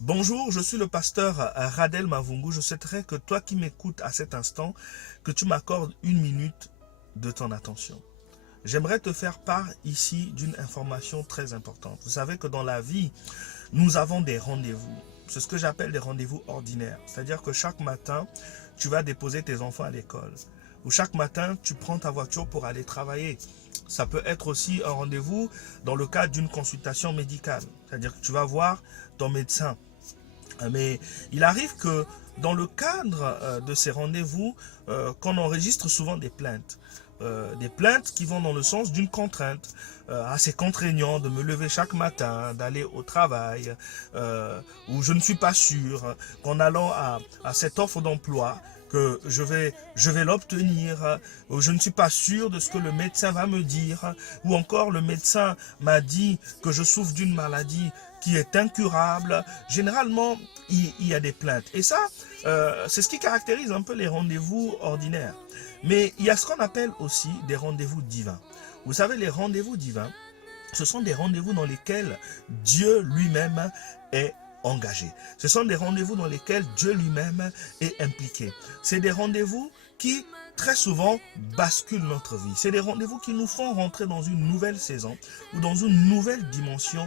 Bonjour, je suis le pasteur Radel Mavungu. Je souhaiterais que toi qui m'écoutes à cet instant, que tu m'accordes une minute de ton attention. J'aimerais te faire part ici d'une information très importante. Vous savez que dans la vie, nous avons des rendez-vous. C'est ce que j'appelle des rendez-vous ordinaires. C'est-à-dire que chaque matin, tu vas déposer tes enfants à l'école. Ou chaque matin, tu prends ta voiture pour aller travailler. Ça peut être aussi un rendez-vous dans le cadre d'une consultation médicale. C'est-à-dire que tu vas voir ton médecin. Mais il arrive que dans le cadre de ces rendez-vous, qu'on enregistre souvent des plaintes. Des plaintes qui vont dans le sens d'une contrainte, assez contraignant de me lever chaque matin, d'aller au travail, où je ne suis pas sûr qu'en allant à cette offre d'emploi, que je vais l'obtenir, où je ne suis pas sûr de ce que le médecin va me dire, ou encore le médecin m'a dit que je souffre d'une maladie qui est incurable. Généralement, il y a des plaintes. Et ça, c'est ce qui caractérise un peu les rendez-vous ordinaires. Mais il y a ce qu'on appelle aussi des rendez-vous divins. Vous savez, les rendez-vous divins, ce sont des rendez-vous dans lesquels Dieu lui-même est engagé. Ce sont des rendez-vous dans lesquels Dieu lui-même est impliqué. C'est des rendez-vous qui, très souvent, basculent notre vie. C'est des rendez-vous qui nous font rentrer dans une nouvelle saison ou dans une nouvelle dimension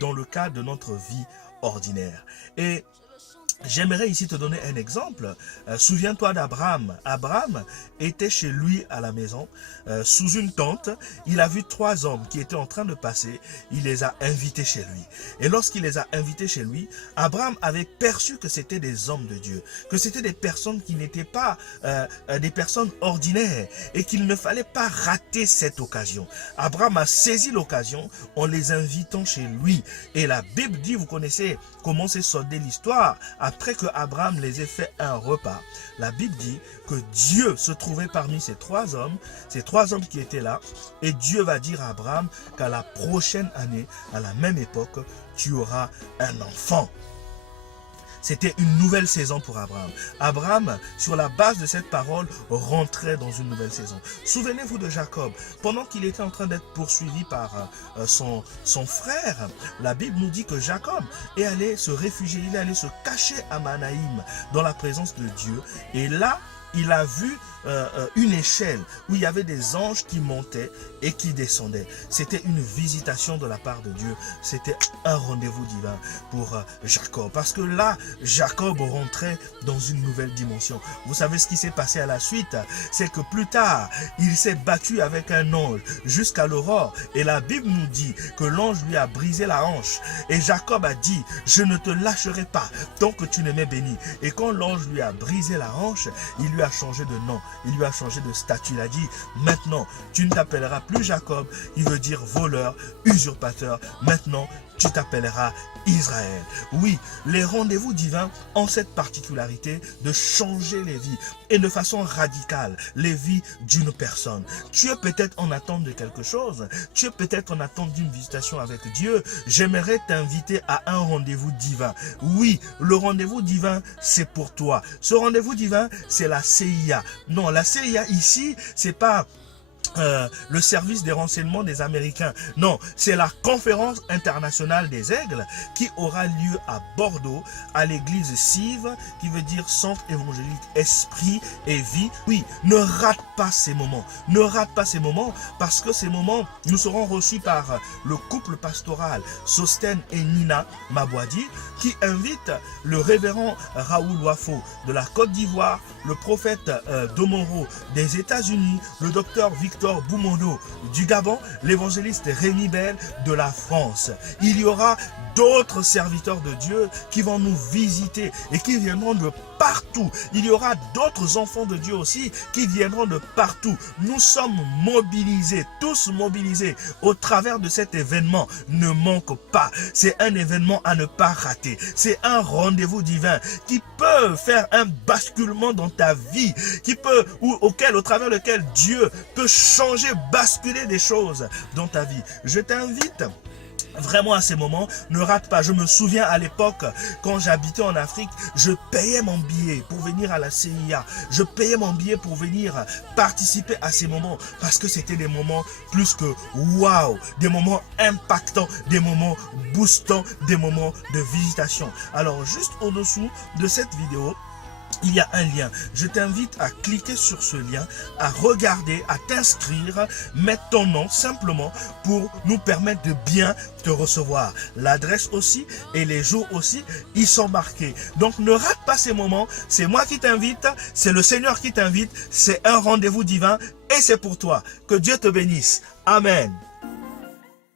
dans le cadre de notre vie ordinaire. Et j'aimerais ici te donner un exemple. Souviens-toi d'Abraham. Abraham était chez lui à la maison, sous une tente. Il a vu 3 hommes qui étaient en train de passer. Il les a invités chez lui. Et lorsqu'il les a invités chez lui, Abraham avait perçu que c'était des hommes de Dieu, que c'était des personnes qui n'étaient pas des personnes ordinaires et qu'il ne fallait pas rater cette occasion. Abraham a saisi l'occasion en les invitant chez lui. Et la Bible dit, vous connaissez comment s'est soldée l'histoire. Après que Abraham les ait fait un repas, la Bible dit que Dieu se trouvait parmi ces 3 hommes qui étaient là, et Dieu va dire à Abraham qu'à la prochaine année, à la même époque, tu auras un enfant. C'était une nouvelle saison pour Abraham. Abraham, sur la base de cette parole, rentrait dans une nouvelle saison. Souvenez-vous de Jacob. Pendant qu'il était en train d'être poursuivi par son frère, la Bible nous dit que Jacob est allé se réfugier, il est allé se cacher à Manaïm, dans la présence de Dieu. Et là, il a vu une échelle où il y avait des anges qui montaient et qui descendaient. C'était une visitation de la part de Dieu. C'était un rendez-vous divin pour Jacob. Parce que là, Jacob rentrait dans une nouvelle dimension. Vous savez ce qui s'est passé à la suite? C'est que plus tard, il s'est battu avec un ange jusqu'à l'aurore. Et la Bible nous dit que l'ange lui a brisé la hanche. Et Jacob a dit, je ne te lâcherai pas tant que tu ne m'es béni. Et quand l'ange lui a brisé la hanche, il lui a changé de nom. Il lui a changé de statut. Il a dit, maintenant, tu ne t'appelleras plus Jacob. Il veut dire voleur, usurpateur. Maintenant, tu t'appelleras Israël. Oui, les rendez-vous divins ont cette particularité de changer les vies et de façon radicale les vies d'une personne. Tu es peut-être en attente de quelque chose, tu es peut-être en attente d'une visitation avec Dieu. J'aimerais t'inviter à un rendez-vous divin. Oui, le rendez-vous divin, c'est pour toi. Ce rendez-vous divin, c'est la CIA. Non, la CIA ici, c'est pas le service des renseignements des Américains. Non, c'est la conférence internationale des aigles qui aura lieu à Bordeaux, à l'église Sive, qui veut dire Centre évangélique Esprit et Vie. Oui, ne rate pas ces moments. Ne rate pas ces moments parce que ces moments, nous serons reçus par le couple pastoral Sosten et Nina Mabouadi qui invite le révérend Raoul Wafo de la Côte d'Ivoire, le prophète Domoro des États-Unis, le docteur Victor Boumono du Gabon, l'évangéliste Rémi Bell de la France. Il y aura d'autres serviteurs de Dieu qui vont nous visiter et qui viendront de partout. Il y aura d'autres enfants de Dieu aussi qui viendront de partout. Nous sommes mobilisés, tous mobilisés au travers de cet événement. Ne manque pas. C'est un événement à ne pas rater. C'est un rendez-vous divin qui peut faire un basculement dans ta vie, au travers lequel Dieu peut changer, basculer des choses dans ta vie. Je t'invite vraiment à ces moments, ne rate pas. Je me souviens à l'époque, quand j'habitais en Afrique, je payais mon billet pour venir à la CIA. Je payais mon billet pour venir participer à ces moments parce que c'était des moments plus que waouh, des moments impactants, des moments boostants, des moments de visitation. Alors juste au-dessous de cette vidéo, il y a un lien. Je t'invite à cliquer sur ce lien, à regarder, à t'inscrire, mettre ton nom simplement pour nous permettre de bien te recevoir. L'adresse aussi et les jours aussi, ils sont marqués. Donc ne rate pas ces moments. C'est moi qui t'invite, c'est le Seigneur qui t'invite, c'est un rendez-vous divin et c'est pour toi. Que Dieu te bénisse. Amen.